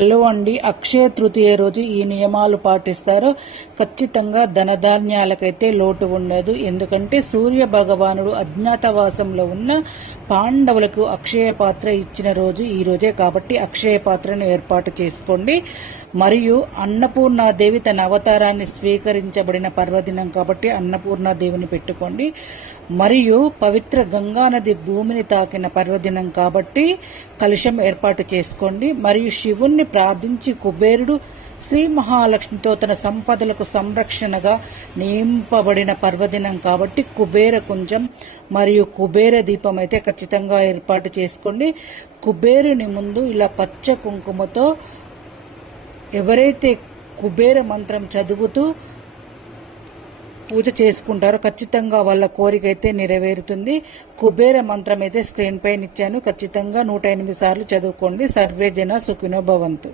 Hello అండి, అక్షయ తృతీయ రోజు ఈ నియమాలు పాటిస్తారో ఖచ్చితంగా ధనధాన్యాలకైతే లోటు ఉండదు. ఎందుకంటే సూర్య భగవానుడు అజ్ఞాతవాసంలో ఉన్న పాండవులకు అక్షయ పాత్ర ఇచ్చిన రోజు ఈ రోజే కాబట్టి అక్షయ పాత్రను ఏర్పాటు చేసుకోండి. మరియు అన్నపూర్ణాదేవి తన అవతారాన్ని స్వీకరించబడిన పర్వదినం కాబట్టి అన్నపూర్ణాదేవిని పెట్టుకోండి. మరియు పవిత్ర గంగానది భూమిని తాకిన పర్వదినం కాబట్టి కలశం ఏర్పాటు చేసుకోండి. మరియు శివుణ్ణి ప్రార్థించి కుబేరుడు శ్రీ మహాలక్ష్మితో తన సంపదలకు సంరక్షణగా నియమింపబడిన పర్వదినం కాబట్టి కుబేర కుంజం మరియు కుబేర దీపం అయితే ఖచ్చితంగా ఏర్పాటు చేసుకోండి. కుబేరుని ముందు ఇలా పచ్చ కుంకుమతో ఎవరైతే కుబేర మంత్రం చదువుతూ పూజ చేసుకుంటారో ఖచ్చితంగా వాళ్ళ కోరిక అయితే నెరవేరుతుంది. కుబేర మంత్రం అయితే స్క్రీన్ పైన ఇచ్చాను, ఖచ్చితంగా 108 సార్లు చదువుకోండి. సర్వే జన సుఖినో భవంతు.